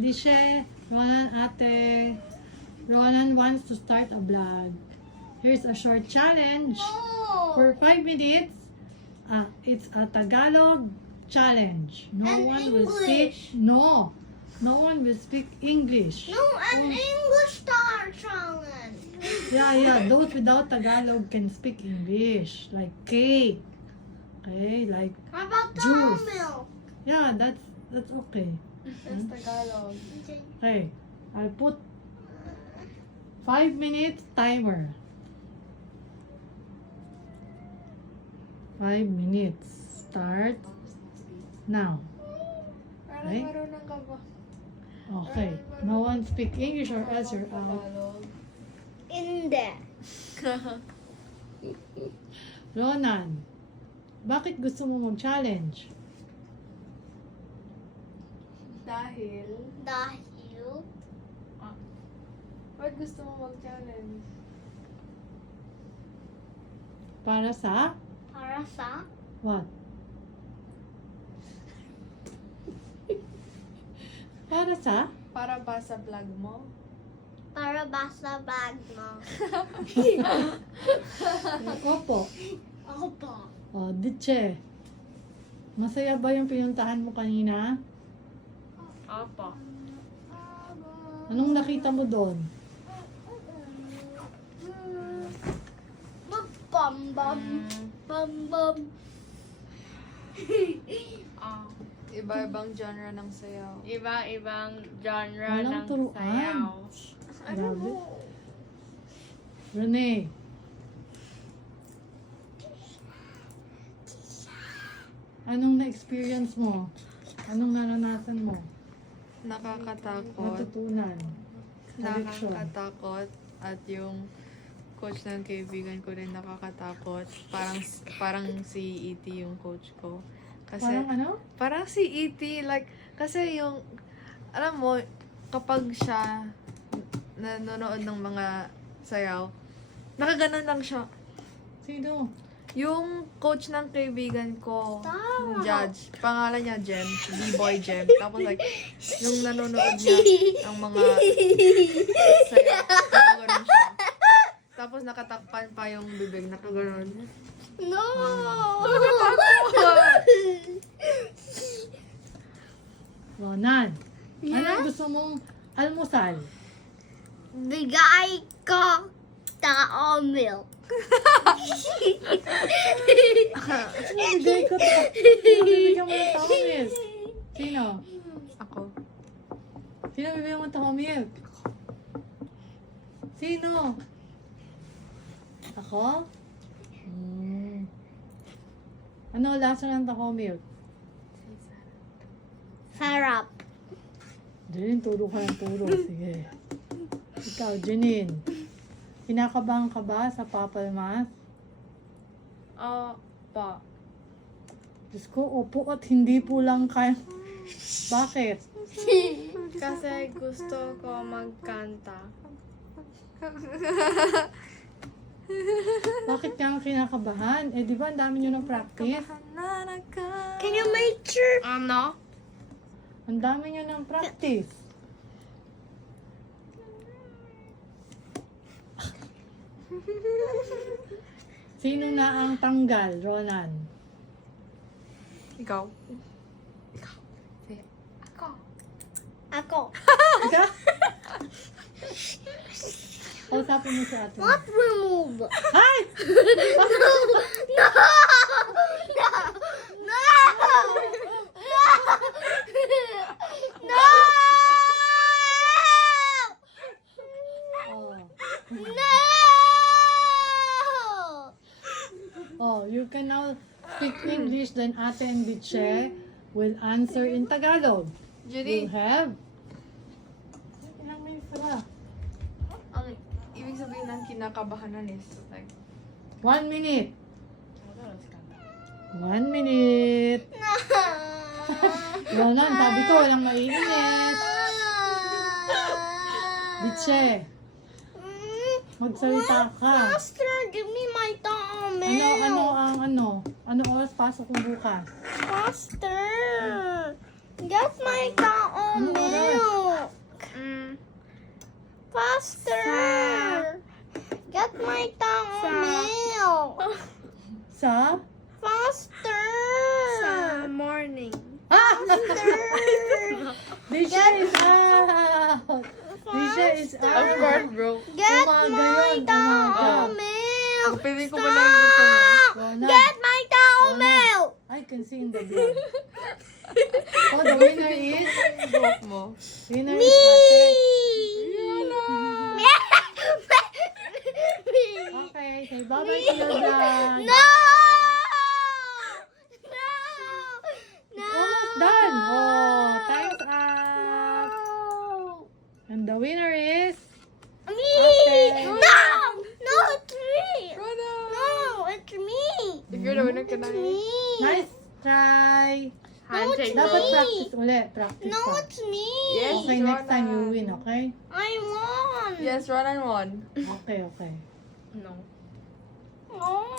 Dishe, Ronan, ate. Ronan wants to start a vlog. Here's a short challenge. For 5 minutes, it's a Tagalog challenge. No And one will speak. English. No one will speak English. No, an English star challenge. Yeah. Those without Tagalog can speak English, like cake. Okay, like How about the Juice. whole milk? yeah, that's okay. That's Tagalog. Okay, I'll put 5 minutes timer. 5 minutes. Start now. Parang Okay. marunong ka ba? Okay. No one speak English or else you're out. Tagalog. In there. Ronan, bakit gusto mo mag-challenge? Dahil, Dahil ba't gusto mo mag-challenge? Para sa para sa what? Para sa? Para ba sa vlog mo? para ba sa bag mo? Opo. Ako po. Oh, Ditche. Masaya ba yung pinuntahan mo kanina? Opo. Anong nakita mo doon? Bum bum bum bum. Iba-ibang genre ng sayaw. Iba-ibang genre Walang ng turuan. sayaw. Grabe. Rene, anong na-experience mo? Anong naranasan mo? Nakakatakot. Natutunan? Sa leksyon? Nakakatakot. At yung coach ng kaibigan ko rin nakakatakot. Parang si E.T. yung coach ko. Kasi, Parang ano? parang si E.T. like, kasi yung, alam mo, kapag siya nanonood ng mga sayaw, nakaganon lang siya. Sino? Yung coach ng kaibigan ko, yung judge, pangalan niya Jem, B-boy Jem. Tapos like, yung nanonood niya ang mga sayaw, nakaganon siya. Tapos nakatakpan pa yung bibig, nakaganon. No. Ronan, Yeah? anong gusto mong almusal? Bigay ko tao milk. Bigay ko to. Sino bibigyan mo ng tao milk? Sino? Ako. Sino bibigyan mo ng tao milk? Sino? Ako? Ano lasa ng taho milk? Sarap. Janine, turo ka ng turo. Sige. Ikaw, Janine. Kinakabahan ka ba sa papalmas? Opo. Diyos ko, opo at hindi po lang kayo. Bakit? Kasi gusto ko magkanta. Bakit ka kinakabahan? Eh, di ba ang dami nyo ng practice? Can you make sure? Ano? Ang dami nyo ng practice. Sino na ang tanggal, Ronan? Ikaw? Ako. Ika? Kausapin mo si ate. What remove? Hi! No! No! No! No! Oh. No! Oh, you can now speak English, then ate and Biche will answer in Tagalog. Judy, You have? Ilang minutes na? ang ibig sabihin ng kinakabahanan is like, 1 minute. 1 minute. Ronan, sabi ko, walang mainit. Biche, magsalita ka. Master, give me my towel. Ano oras pasok mo bukas? Master, get my towel Ano oras? milk. Faster! Get my tao milk! Sa? Faster! Sa morning. Ah! Faster! Disha is out! Disha is Of out! course, bro. Get Umaga my yun, tao umaga. milk! Pili ko ba na yung gusto mo? Rona, Get my tao Rona. milk! I can see in the blood. Oh, the winner is? Buhok mo. Winner Me! is Me! Ate. Okay, say bye-bye to your vlog. No! No! No! Almost done. Oh, time's up. No! And the winner is? Me! Ate. No! No, it's me! Rona! No, it's me! Ikaw na winner ka na It's eh. me! Nice try. Handshake. Dapat Me. practice ulit. Practice No, pa. it's me! Yes. Okay, next time you win, okay? I won! Yes, Ronan won. Okay, okay. No. Oh.